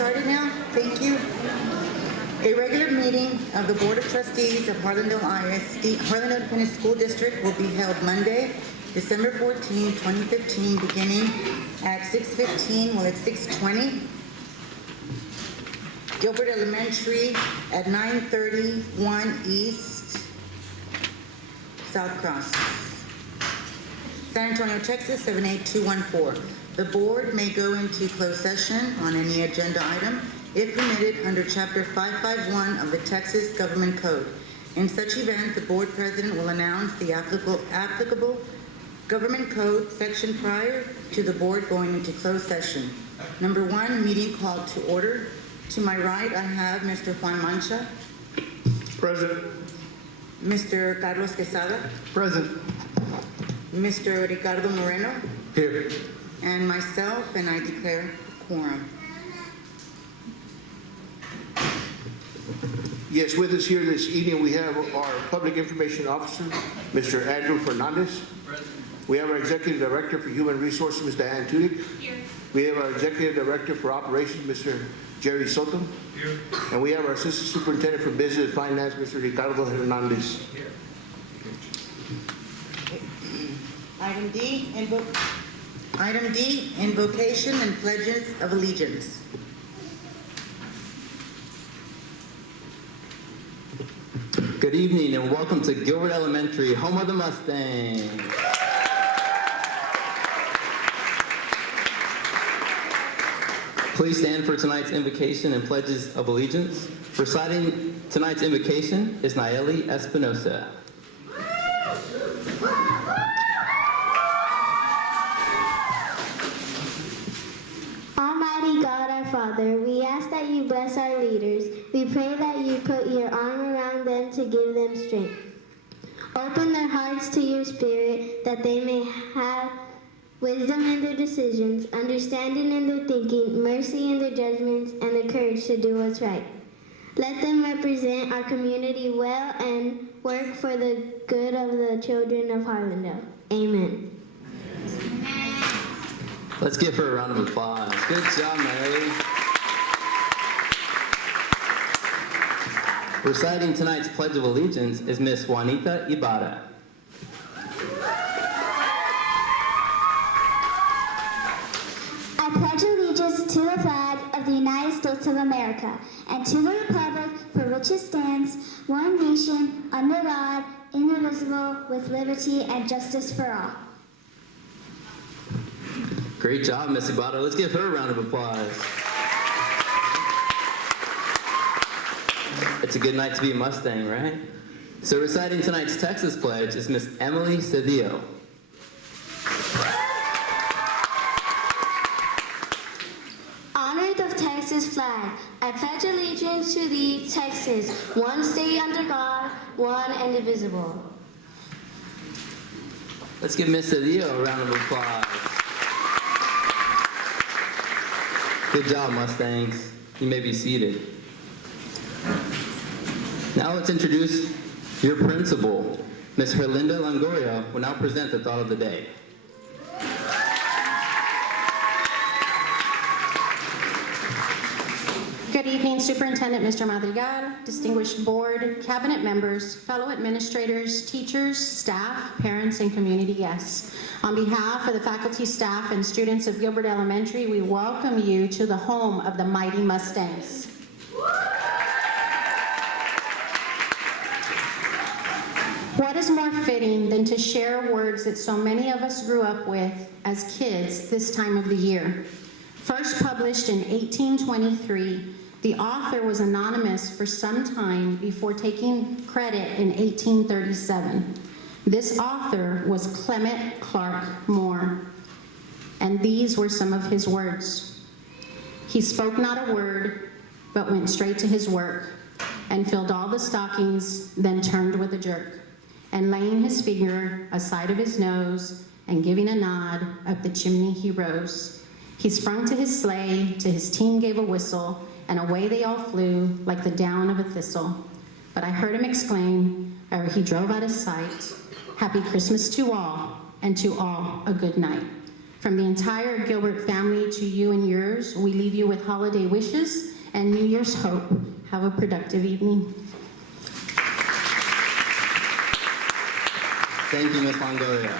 started now? Thank you. A regular meeting of the Board of Trustees of Harlandale ISD, Harlandale Independent School District will be held Monday, December 14, 2015, beginning at 6:15, well, it's 6:20. Gilbert Elementary at 931 East, South Cross. San Antonio, Texas, 78214. The board may go into closed session on any agenda item if permitted under Chapter 551 of the Texas Government Code. In such event, the board president will announce the applicable government code section prior to the board going into closed session. Number one, meeting called to order. To my right, I have Mr. Juan Mancha, Present. Mr. Carlos Quesada, Present. Mr. Ricardo Moreno, Here. and myself, and I declare quorum. Yes, with us here this evening, we have our Public Information Officer, Mr. Andrew Fernandez. We have our Executive Director for Human Resources, Ms. Diane Tudyk. Here. We have our Executive Director for Operations, Mr. Jerry Soto. Here. And we have our Assistant Superintendent for Business and Finance, Mr. Ricardo Hernandez. Here. Item D, invocation and pledges of allegiance. Good evening and welcome to Gilbert Elementary, home of the Mustangs. Please stand for tonight's invocation and pledges of allegiance. Reciting tonight's invocation is Nayeli Espinosa. Almighty God, our Father, we ask that you bless our leaders. We pray that you put your arm around them to give them strength. Open their hearts to your spirit that they may have wisdom in their decisions, understanding in their thinking, mercy in their judgments, and the courage to do what's right. Let them represent our community well and work for the good of the children of Harlandale. Amen. Let's give her a round of applause. Good job, Mary. Reciting tonight's Pledge of Allegiance is Miss Juanita Ibarra. I pledge allegiance to the flag of the United States of America and to the republic for which it stands, one nation, under God, indivisible, with liberty and justice for all. Great job, Miss Ibarra. Let's give her a round of applause. It's a good night to be a Mustang, right? So reciting tonight's Texas Pledge is Miss Emily Cedillo. Honor the Texas flag. I pledge allegiance to thee, Texas, one state under God, one and indivisible. Let's give Miss Cedillo a round of applause. Good job, Mustangs. You may be seated. Now let's introduce your principal. Ms. Herlinda Longoria will now present the thought of the day. Good evening, Superintendent Mr. Madrigal, distinguished board, cabinet members, fellow administrators, teachers, staff, parents, and community guests. On behalf of the faculty, staff, and students of Gilbert Elementary, we welcome you to the home of the mighty Mustangs. What is more fitting than to share words that so many of us grew up with as kids this time of the year? First published in 1823, the author was anonymous for some time before taking credit in 1837. This author was Clement Clark Moore, and these were some of his words. He spoke not a word, but went straight to his work, and filled all the stockings, then turned with a jerk. And laying his finger aside of his nose, and giving a nod, up the chimney he rose. He sprung to his sleigh, to his team gave a whistle, and away they all flew like the down of a thistle. But I heard him exclaim, ere he drove out of sight, Happy Christmas to all, and to all a good night. From the entire Gilbert family to you and yours, we leave you with holiday wishes and New Year's hope. Have a productive evening. Thank you, Ms. Longoria.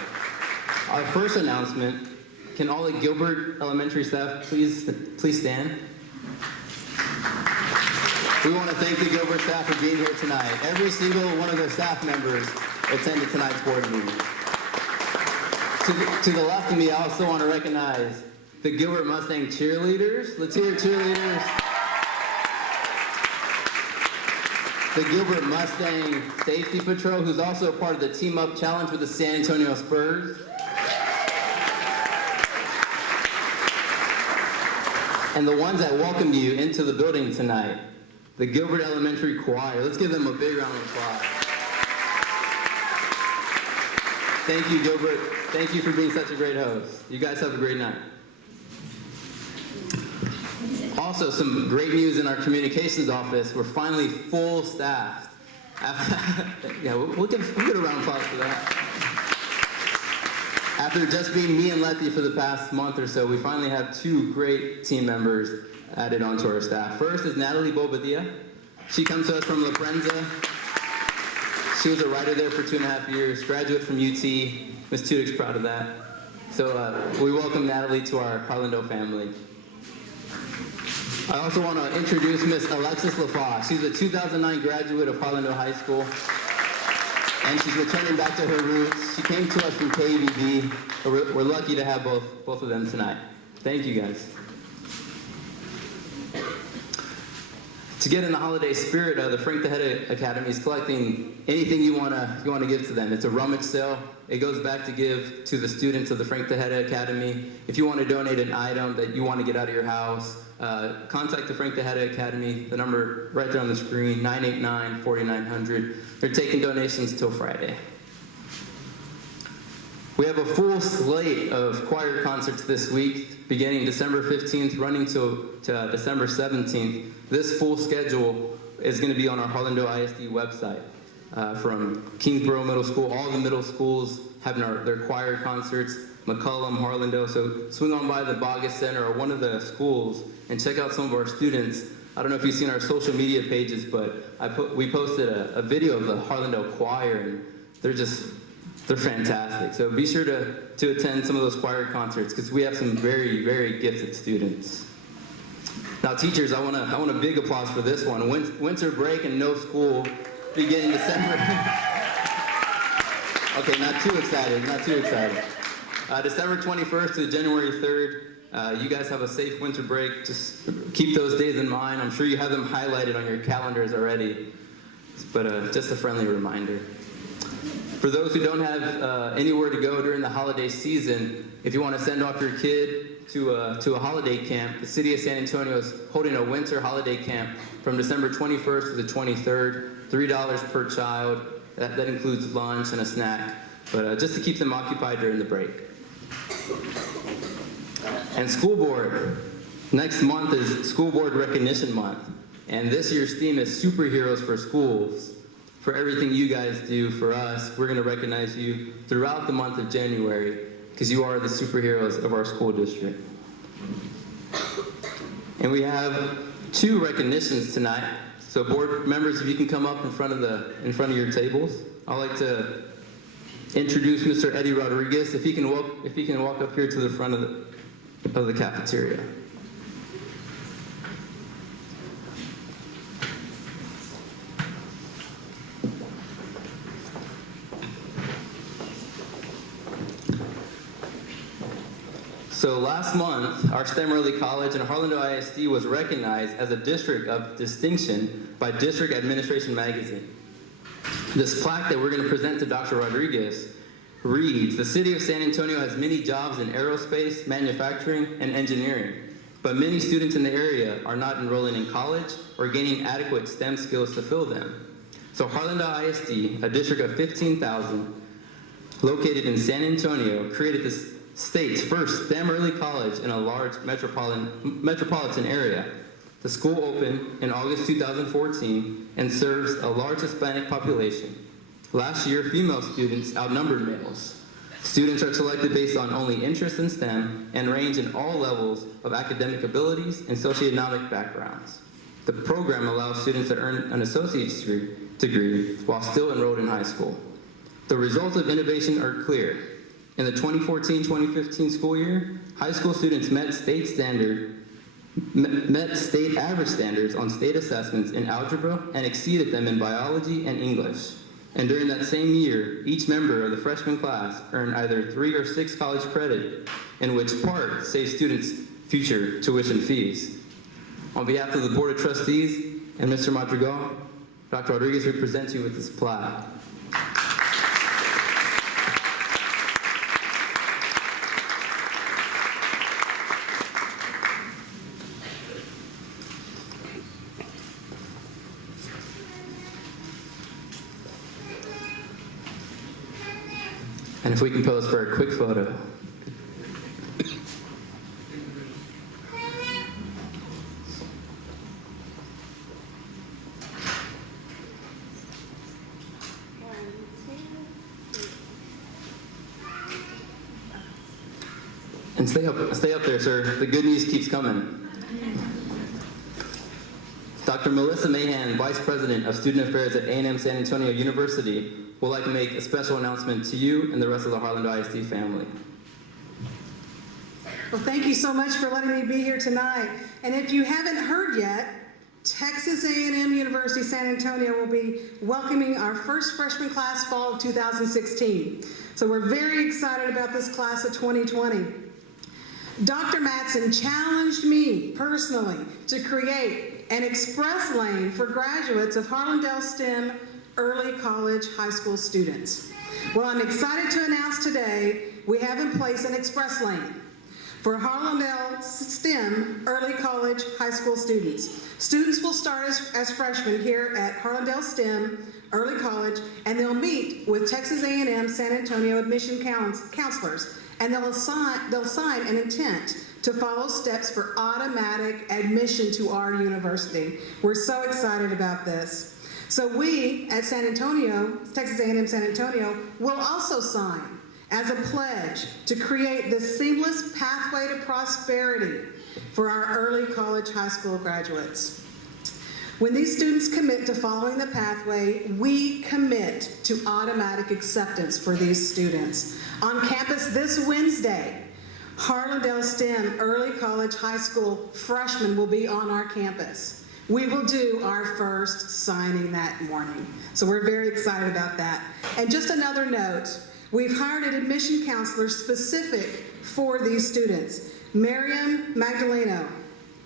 Our first announcement, can all the Gilbert Elementary staff please stand? We want to thank the Gilbert staff for being here tonight. Every single one of their staff members attended tonight's board meeting. To the left of me, I also want to recognize the Gilbert Mustang cheerleaders. Let's hear cheerleaders. The Gilbert Mustang Safety Patrol, who's also a part of the Team Up Challenge with the San Antonio Spurs. And the ones that welcomed you into the building tonight, the Gilbert Elementary Choir. Let's give them a big round of applause. Thank you, Gilbert. Thank you for being such a great host. You guys have a great night. Also, some great news in our communications office. We're finally full staffed. Yeah, we'll get a round of applause for that. After just being me and Letty for the past month or so, we finally have 2 great team members added onto our staff. First is Natalie Bobadilla. She comes to us from La Prensa. She was a writer there for 2.5 years, graduate from UT. Ms. Tudyk's proud of that. So we welcome Natalie to our Harlandale family. I also want to introduce Miss Alexis LaFosse. She's a 2009 graduate of Harlandale High School, and she's returning back to her roots. She came to us from KVB. We're lucky to have both of them tonight. Thank you, guys. To get in the holiday spirit, the Frank Tejeda Academy is collecting anything you want to give to them. It's a rummage sale. It goes back to give to the students of the Frank Tejeda Academy. If you want to donate an item that you want to get out of your house, contact the Frank Tejeda Academy. The number right there on the screen, 989-4900. They're taking donations till Friday. We have a full slate of choir concerts this week, beginning December 15th, running to December 17th. This full schedule is going to be on our Harlandale ISD website. From Kingsborough Middle School, all the middle schools having their choir concerts, McCullum, Harlandale. So swing on by the Bogus Center or one of the schools and check out some of our students. I don't know if you've seen our social media pages, but we posted a video of the Harlandale choir, and they're fantastic. So be sure to attend some of those choir concerts because we have some very, very gifted students. Now, teachers, I want a big applause for this one. Winter break and no school beginning December. Okay, not too excited. December 21st to January 3rd. You guys have a safe winter break. Just keep those days in mind. I'm sure you have them highlighted on your calendars already, but just a friendly reminder. For those who don't have anywhere to go during the holiday season, if you want to send off your kid to a holiday camp, the city of San Antonio is holding a winter holiday camp from December 21st to the 23rd, $3 per child. That includes lunch and a snack, but just to keep them occupied during the break. And school board. Next month is School Board Recognition Month, and this year's theme is Superheroes for Schools. For everything you guys do for us, we're going to recognize you throughout the month of January because you are the superheroes of our school district. And we have 2 recognitions tonight. So board members, if you can come up in front of your tables. I'd like to introduce Mr. Eddie Rodriguez. If he can walk up here to the front of the cafeteria. So last month, our STEM Early College and Harlandale ISD was recognized as a district of distinction by District Administration Magazine. This plaque that we're going to present to Dr. Rodriguez reads, "The city of San Antonio has many jobs in aerospace, manufacturing, and engineering, but many students in the area are not enrolling in college or gaining adequate STEM skills to fill them. So Harlandale ISD, a district of 15,000, located in San Antonio, created this state's first STEM early college in a large metropolitan area. The school opened in August 2014 and serves a large Hispanic population. Last year, female students outnumbered males. Students are selected based on only interest in STEM and range in all levels of academic abilities and socioeconomic backgrounds. The program allows students to earn an associate's degree while still enrolled in high school. The results of innovation are clear. In the 2014-2015 school year, high school students met state average standards on state assessments in algebra and exceeded them in biology and English. And during that same year, each member of the freshman class earned either 3 or 6 college credit, in which part saves students' future tuition fees. On behalf of the Board of Trustees and Mr. Madrigal, Dr. Rodriguez represents you with this plaque. And if we can pose for a quick photo. And stay up there, sir. The good news keeps coming. Dr. Melissa Mahan, Vice President of Student Affairs at A&M San Antonio University, would like to make a special announcement to you and the rest of the Harlandale ISD family. Well, thank you so much for letting me be here tonight. And if you haven't heard yet, Texas A&M University San Antonio will be welcoming our first freshman class fall of 2016. So we're very excited about this class of 2020. Dr. Matson challenged me personally to create an express lane for graduates of Harlandale STEM early college high school students. Well, I'm excited to announce today we have in place an express lane for Harlandale STEM early college high school students. Students will start as freshmen here at Harlandale STEM early college, and they'll meet with Texas A&M San Antonio admission counselors, and they'll sign an intent to follow steps for automatic admission to our university. We're so excited about this. So we at San Antonio, Texas A&M San Antonio, will also sign as a pledge to create the seamless pathway to prosperity for our early college high school graduates. When these students commit to following the pathway, we commit to automatic acceptance for these students. On campus this Wednesday, Harlandale STEM early college high school freshmen will be on our campus. We will do our first signing that morning. So we're very excited about that. And just another note, we've hired an admission counselor specific for these students, Miriam Magdaleno.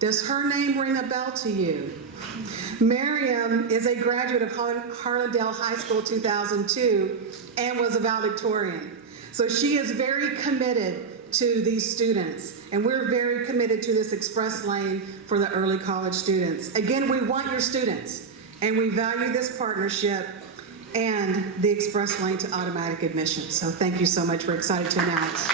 Does her name ring a bell to you? Miriam is a graduate of Harlandale High School 2002 and was a valedictorian. So she is very committed to these students, and we're very committed to this express lane for the early college students. Again, we want your students, and we value this partnership and the express lane to automatic admission. So thank you so much. We're excited to announce.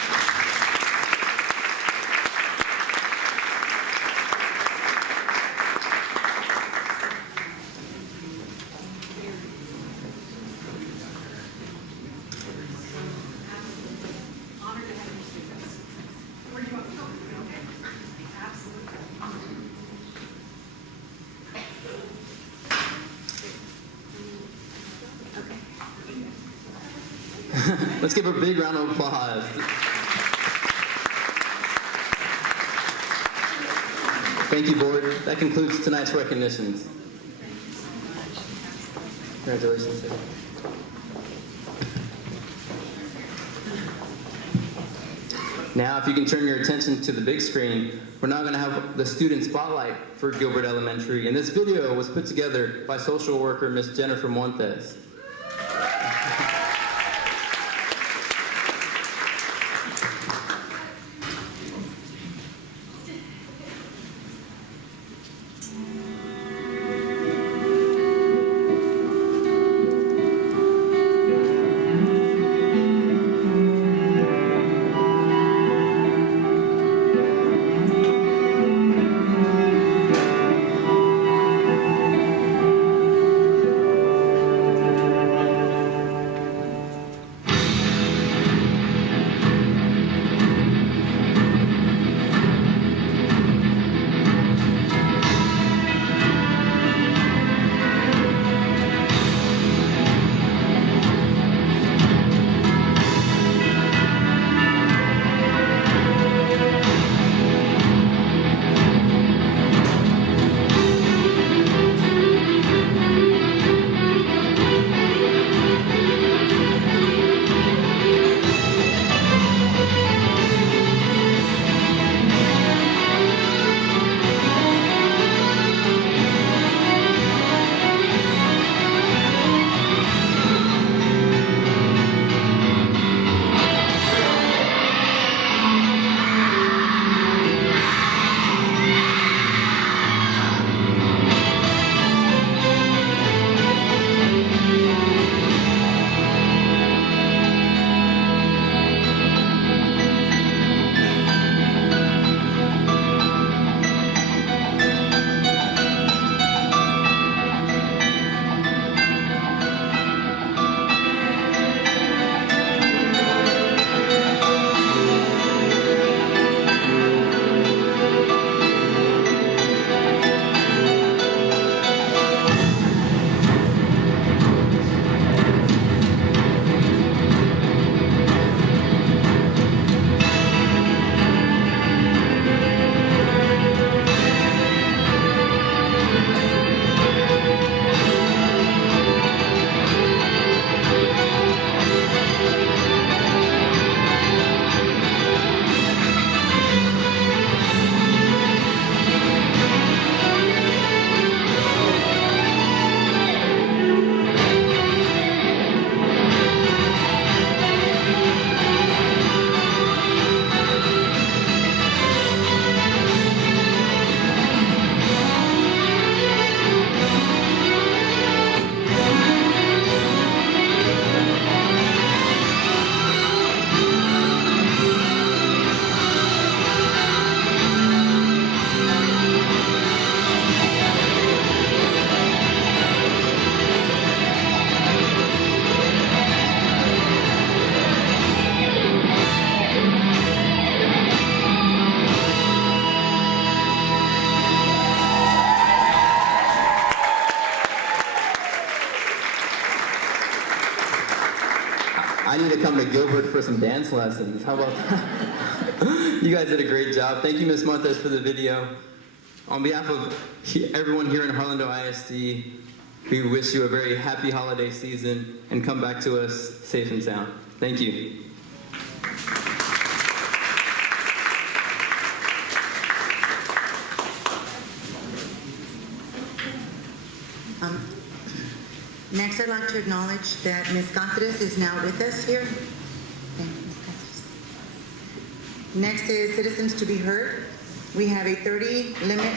Let's give a big round of applause. Thank you, board. That concludes tonight's recognitions. Congratulations, sir. Now, if you can turn your attention to the big screen, we're now going to have the student spotlight for Gilbert Elementary. And this video was put together by social worker Miss Jennifer Montes. some dance lessons. How about that? You guys did a great job. Thank you, Ms. Montes, for the video. On behalf of everyone here in Harlandale ISD, we wish you a very happy holiday season and come back to us safe and sound. Thank you. Next, I'd like to acknowledge that Ms. Cáceres is now with us here. Thank you, Ms. Cáceres. Next is citizens to be heard. We have a 30 minute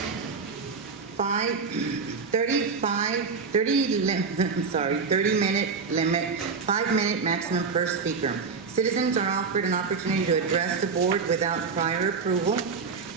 limit, 5-minute maximum per speaker. Citizens are offered an opportunity to address the board without prior approval.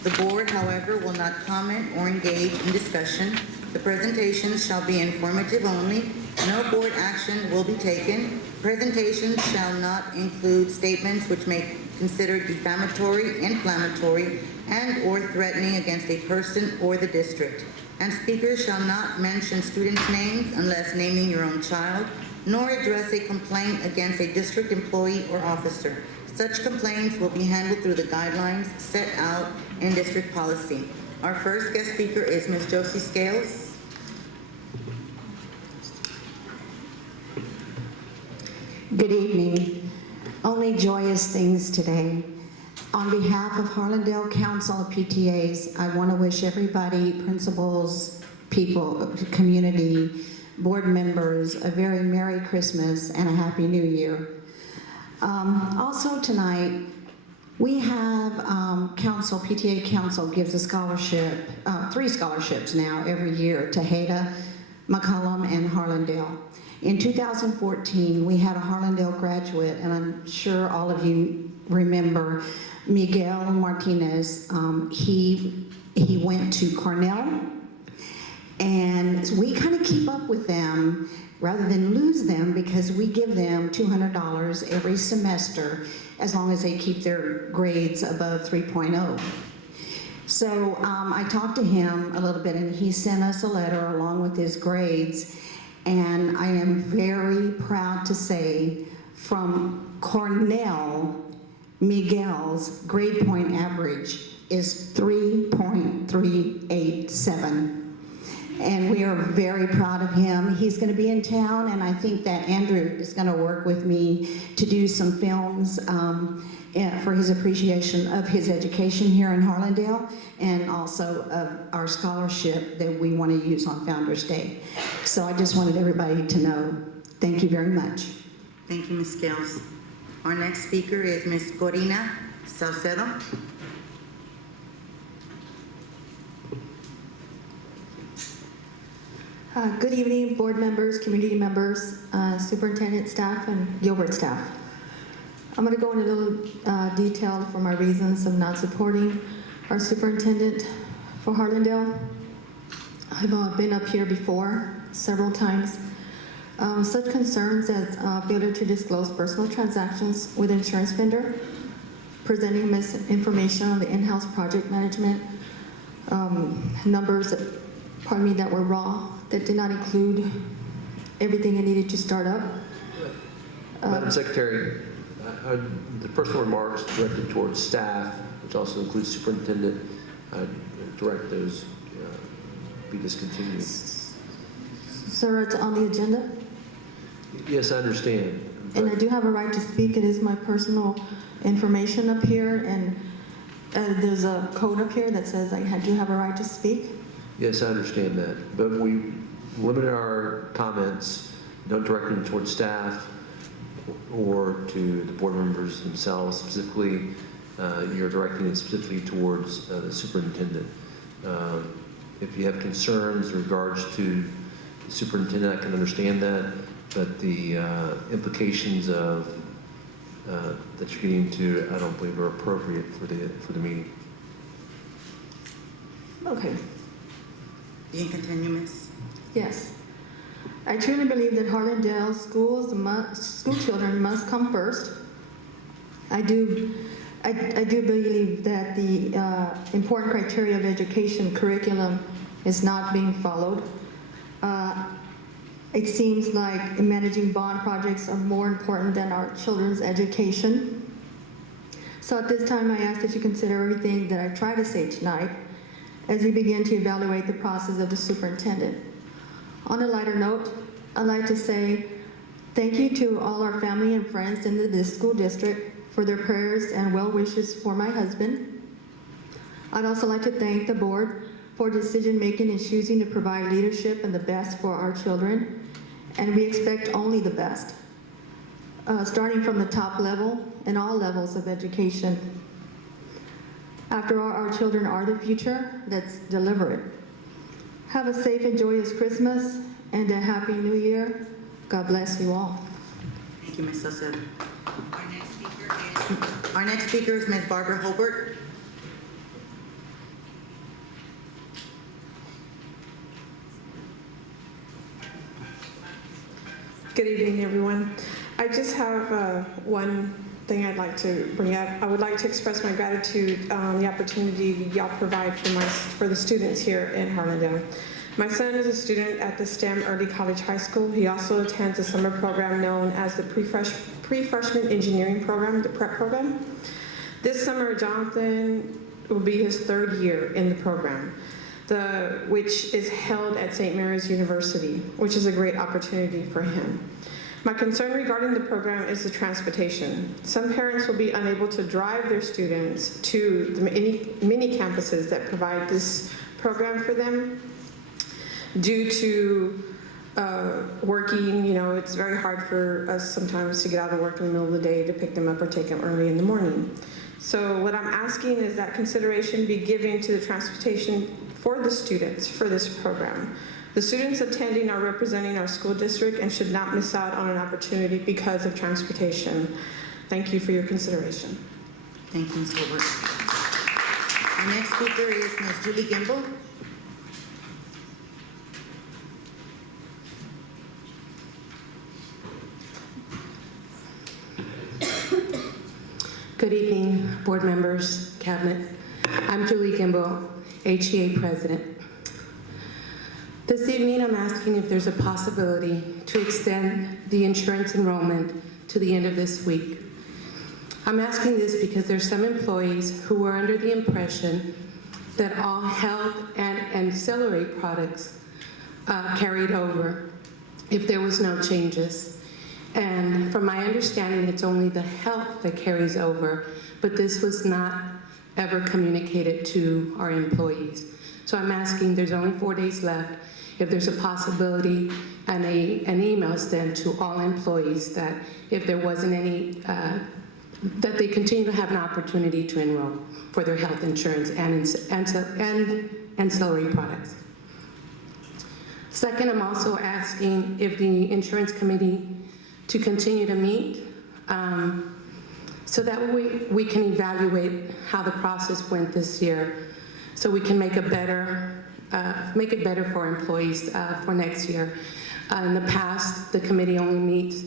The board, however, will not comment or engage in discussion. The presentations shall be informative only. No board action will be taken. Presentations shall not include statements which may be considered defamatory, inflammatory, and/or threatening against a person or the district. And speakers shall not mention students' names unless naming your own child, nor address a complaint against a district employee or officer. Such complaints will be handled through the guidelines set out in district policy. Our first guest speaker is Ms. Josie Scales. Good evening. Only joyous things today. On behalf of Harlandale Council of PTAs, I want to wish everybody, principals, people, community, board members, a very Merry Christmas and a Happy New Year. Also tonight, we have PTA Council gives a scholarship, 3 scholarships now every year to Haida, McCollum, and Harlandale. In 2014, we had a Harlandale graduate, and I'm sure all of you remember Miguel Martinez. He went to Cornell, and we kind of keep up with them rather than lose them because we give them $200 every semester as long as they keep their grades above 3.0. So I talked to him a little bit, and he sent us a letter along with his grades. And I am very proud to say from Cornell, Miguel's grade point average is 3.387. And we are very proud of him. He's going to be in town, and I think that Andrew is going to work with me to do some films for his appreciation of his education here in Harlandale, and also of our scholarship that we want to use on Founders Day. So I just wanted everybody to know, thank you very much. Thank you, Ms. Scales. Our next speaker is Ms. Corina Salcedo. Good evening, board members, community members, superintendent staff, and Gilbert staff. I'm going to go into a little detail for my reasons of not supporting our superintendent for Harlandale. I've been up here before several times. Such concerns as failure to disclose personal transactions with insurance vendor, presenting misinformation on the in-house project management, numbers that were raw, that did not include everything it needed to start up. Madam Secretary, the personal remarks directed towards staff, which also includes superintendent, direct those be discontinued. Sir, it's on the agenda, Yes, I understand. and I do have a right to speak. It is my personal information up here, and there's a code up here that says I do have a right to speak. Yes, I understand that. But we limit our comments, don't direct them towards staff or to the board members themselves. Specifically, you're directing it specifically towards the superintendent. If you have concerns in regards to the superintendent, I can understand that, but the implications of that you're getting into, I don't believe are appropriate for the meeting. Okay. You can continue, Ms. Yes. I truly believe that Harlandale school children must come first. I do believe that the important criteria of education curriculum is not being followed. It seems like managing bond projects are more important than our children's education. So at this time, I ask that you consider everything that I try to say tonight as you begin to evaluate the process of the superintendent. On a lighter note, I'd like to say thank you to all our family and friends in this school district for their prayers and well wishes for my husband. I'd also like to thank the board for decision-making and choosing to provide leadership and the best for our children, and we expect only the best, starting from the top level and all levels of education. After all, our children are the future. Let's deliver it. Have a safe and joyous Christmas and a happy New Year. God bless you all. Thank you, Ms. Sosa. Our next speaker is Ms. Barbara Hobart. Good evening, everyone. I just have one thing I'd like to bring up. I would like to express my gratitude on the opportunity y'all provide for the students here in Harlandale. My son is a student at the STEM Early College High School. He also attends a summer program known as the Pre-Freshman Engineering Program, the PrEP program. This summer, Jonathan will be his third year in the program, which is held at St. Mary's University, which is a great opportunity for him. My concern regarding the program is the transportation. Some parents will be unable to drive their students to the many campuses that provide this program for them due to working. You know, it's very hard for us sometimes to get out of work in the middle of the day to pick them up or take them early in the morning. So what I'm asking is that consideration be given to the transportation for the students for this program. The students attending are representing our school district and should not miss out on an opportunity because of transportation. Thank you for your consideration. Thank you, Ms. Hobart. Our next speaker is Ms. Julie Gimble. Good evening, board members, cabinet. I'm Julie Gimble, HEA president. This evening, I'm asking if there's a possibility to extend the insurance enrollment to the end of this week. I'm asking this because there's some employees who were under the impression that all health and ancillary products carried over if there was no changes. And from my understanding, it's only the health that carries over, but this was not ever communicated to our employees. So I'm asking, there's only 4 days left, if there's a possibility and an email sent to all employees that if there wasn't any, that they continue to have an opportunity to enroll for their health insurance and ancillary products. Second, I'm also asking if the insurance committee to continue to meet so that we can evaluate how the process went this year so we can make it better for employees for next year. In the past, the committee only meets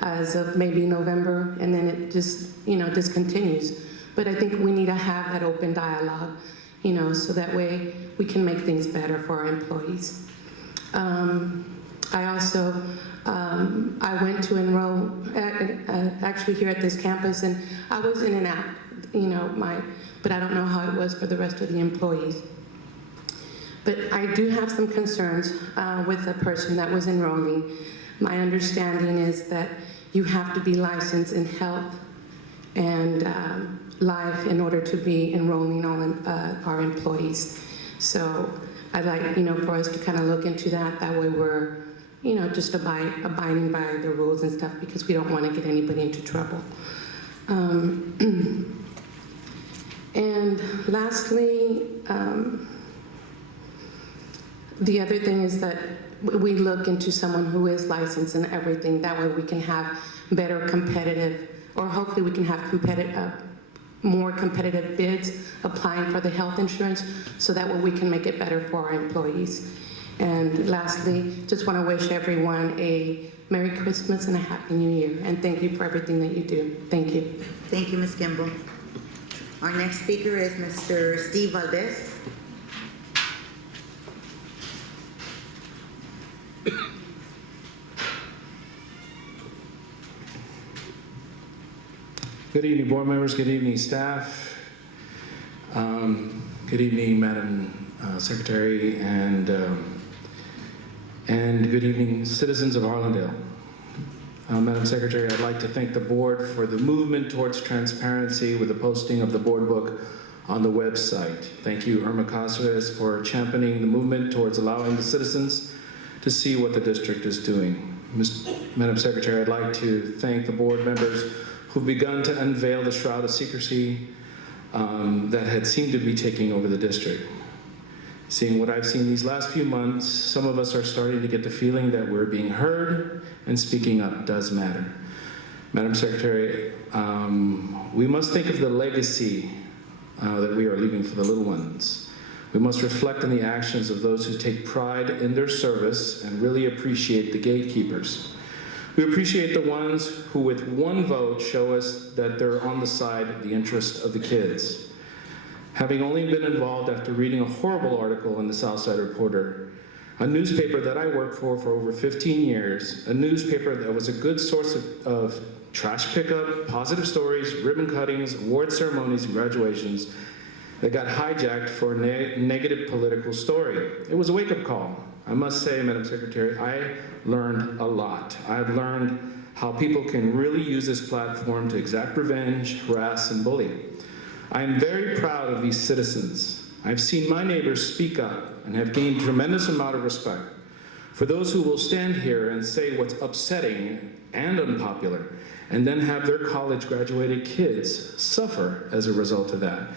as of maybe November, and then it just, discontinues. But I think we need to have that open dialogue, so that way we can make things better for our employees. I also, I went to enroll actually here at this campus, and I was in and out, but I don't know how it was for the rest of the employees. But I do have some concerns with the person that was enrolling. My understanding is that you have to be licensed in health and life in order to be enrolling all our employees. So I'd like, for us to kind of look into that. That way we're, just abiding by the rules and stuff, because we don't want to get anybody into trouble. And lastly, the other thing is that we look into someone who is licensed and everything. That way we can have better competitive, or hopefully we can have more competitive bids applying for the health insurance, so that way we can make it better for our employees. And lastly, just want to wish everyone a Merry Christmas and a Happy New Year. And thank you for everything that you do. Thank you. Thank you, Ms. Gimble. Our next speaker is Mr. Steve Valdez. Good evening, board members. Good evening, staff. Good evening, Madam Secretary, and good evening, citizens of Harlandale. Madam Secretary, I'd like to thank the board for the movement towards transparency with the posting of the board book on the website. Thank you, Irma Cáceres, for championing the movement towards allowing the citizens to see what the district is doing. Madam Secretary, I'd like to thank the board members who've begun to unveil the shroud of secrecy that had seemed to be taking over the district. Seeing what I've seen these last few months, some of us are starting to get the feeling that we're being heard and speaking up does matter. Madam Secretary, we must think of the legacy that we are leaving for the little ones. We must reflect on the actions of those who take pride in their service and really appreciate the gatekeepers. We appreciate the ones who with one vote show us that they're on the side of the interest of the kids. Having only been involved after reading a horrible article in the Southside Reporter, a newspaper that I worked for over 15 years, a newspaper that was a good source of trash pickup, positive stories, ribbon cuttings, award ceremonies, and graduations, that got hijacked for a negative political story. It was a wake-up call. I must say, Madam Secretary, I learned a lot. I've learned how people can really use this platform to exact revenge, harass, and bully. I am very proud of these citizens. I've seen my neighbors speak up and have gained a tremendous amount of respect. For those who will stand here and say what's upsetting and unpopular, and then have their college-graduated kids suffer as a result of that.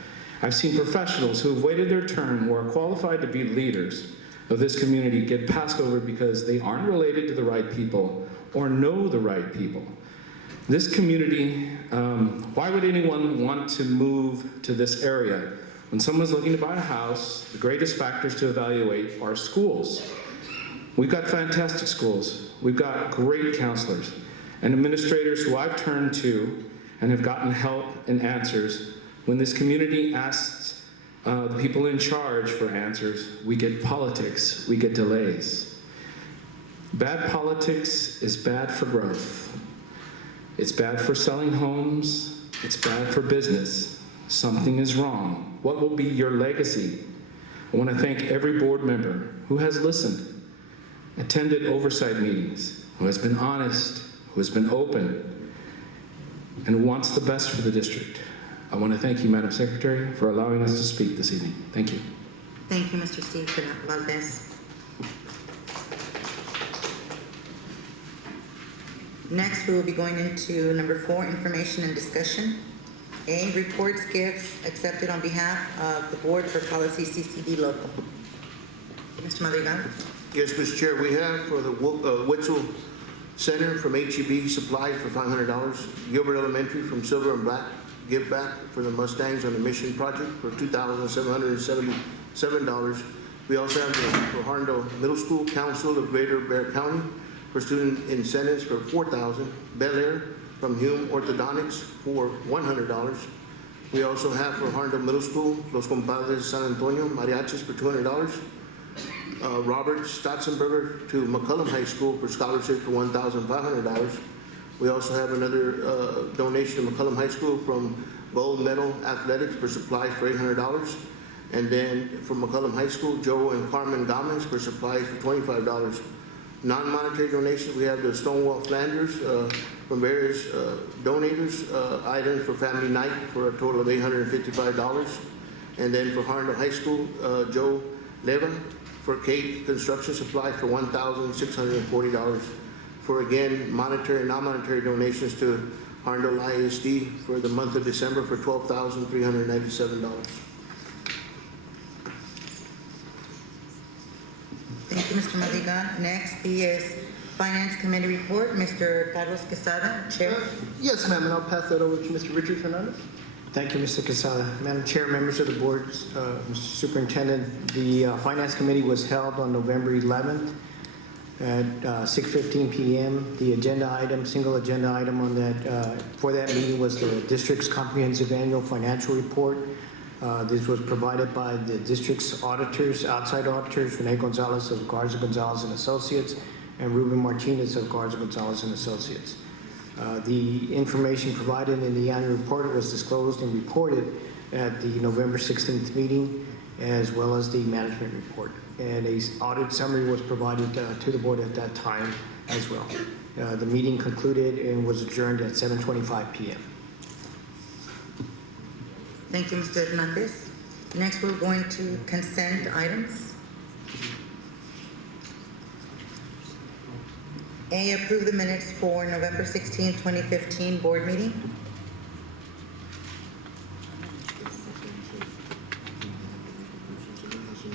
I've seen professionals who have waited their turn, who are qualified to be leaders of this community, get passed over because they aren't related to the right people or know the right people. This community, why would anyone want to move to this area? When someone's looking to buy a house, the greatest factors to evaluate are schools. We've got fantastic schools. We've got great counselors and administrators who I've turned to and have gotten help and answers. When this community asks the people in charge for answers, we get politics, we get delays. Bad politics is bad for growth. It's bad for selling homes. It's bad for business. Something is wrong. What will be your legacy? I want to thank every board member who has listened, attended oversight meetings, who has been honest, who has been open, and who wants the best for the district. I want to thank you, Madam Secretary, for allowing us to speak this evening. Thank you. Thank you, Mr. Steve Valdez. Next, we will be going into number 4, information and discussion. A, reports, gifts accepted on behalf of the board for policy CCD local. Mr. Madrigal. Yes, Mr. Chair, we have for the Wetzel Center from HEB supplies for $500. Gilbert Elementary from Silver and Black give back for the Mustangs on the Mission Project for $2,777. We also have for Harlandale Middle School Council of Greater Bexar County for student incentives for $4,000. Bel Air from Hume Orthodontics for $100. We also have for Harlandale Middle School, Los Compadres San Antonio Mariachis for $200. Robert Stotzenberger to McCullum High School for scholarship for $1,500. We also have another donation to McCullum High School from Gold Medal Athletics for supplies for $800. And then from McCullum High School, Joe and Carmen Gomez for supplies for $25. Non-monetary donations, we have the Stonewall Flanders from various donators, items for family night for a total of $855. And then for Harlandale High School, Joe Leva for Cape Construction Supply for $1,640. For again, monetary and non-monetary donations to Harlandale ISD for the month of December for $12,397. Thank you, Mr. Madrigal. Next is Finance Committee report. Mr. Carlos Quesada, Chair. Yes, ma'am, and I'll pass that over to Mr. Richard Fernandez. Thank you, Mr. Quesada. Madam Chair, members of the board, Mr. Superintendent, the Finance Committee was held on November 11th at 6:15 p.m. The agenda item, single agenda item on that for that meeting was the district's comprehensive annual financial report. This was provided by the district's auditors, outside auditors, Rene Gonzalez of Garza Gonzalez and Associates, and Ruben Martinez of Garza Gonzalez and Associates. The information provided in the annual report was disclosed and reported at the November 16th meeting, as well as the management report. And a audit summary was provided to the board at that time as well. The meeting concluded and was adjourned at 7:25 p.m. Thank you, Mr. Hernandez. Next, we're going to consent items. A, approve the minutes for November 16, 2015 board meeting.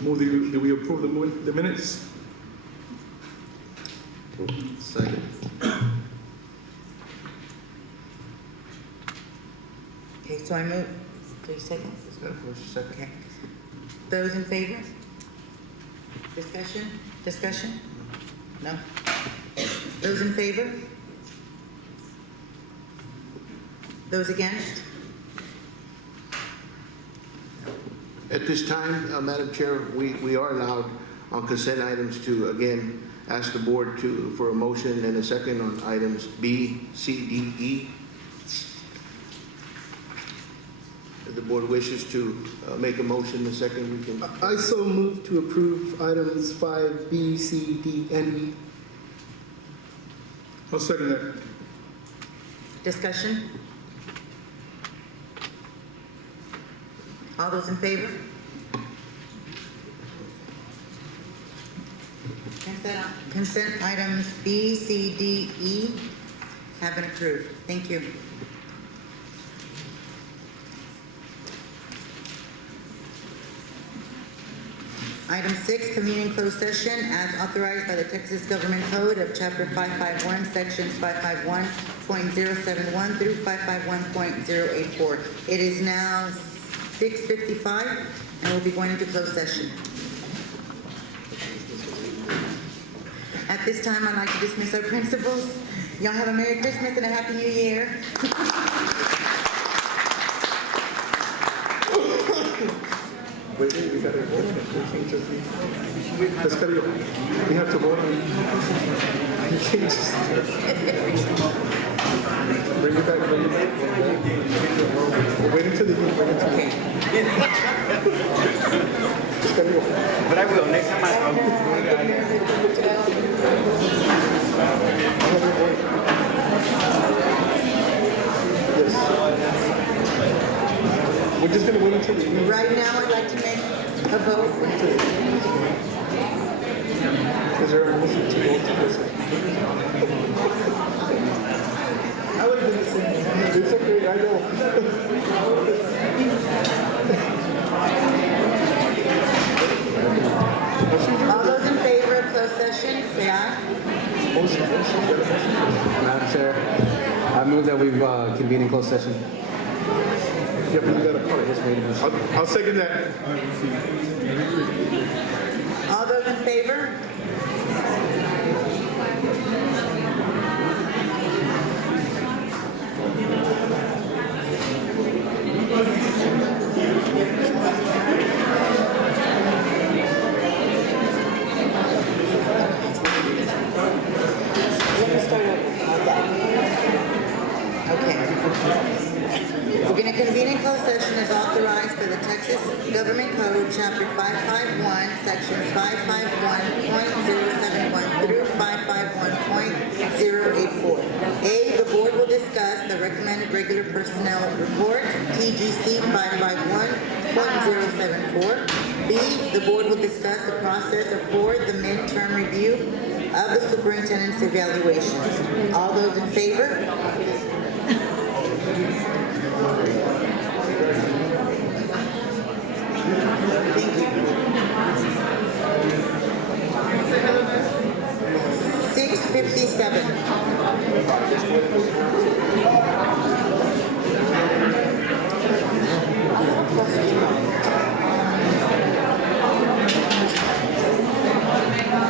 Move that we approve the minutes? Second. Okay, so I move, 3 seconds? Okay. Those in favor? Discussion? Discussion? No? Those in favor? Those against? At this time, Madam Chair, we are allowed on consent items to, again, ask the board for a motion and a second on items B, C, D, E. If the board wishes to make a motion, a second, we can. I so move to approve items 5B, C, D, and E. I'll second that. Discussion? All those in favor? Consent items B, C, D, E have been approved. Thank you. Item 6, convening closed session as authorized by the Texas Government Code of Chapter 551, Sections 551.071 through 551.084. It is now 6:55, and we'll be going into closed session. At this time, I'd like to dismiss our principals. Y'all have a Merry Christmas and a Happy New Year. Wait, we got to vote. Let's carry on. We have to vote on changes. Bring it back, bring it back. Wait until the end, bring it to the end. Let's carry on. But I will, next time I'll Yes. We're just going to wait until the end. Right now, I'd like to make a vote. Is there a motion to vote to this? I would have been the same. It's okay, I know. All those in favor of closed session, say aye. Madam Chair, I move that we convene in closed session. Yeah, but you got to call it. I'll second that. All those in favor? We're going to convene in closed session as authorized by the Texas Government Code, Chapter 551, Sections 551.071 through 551.084. A, the board will discuss the recommended regular personnel report, TGC 551.074. B, the board will discuss the process for the midterm review of the superintendent's evaluation. All those in favor? Thank you. 6:57.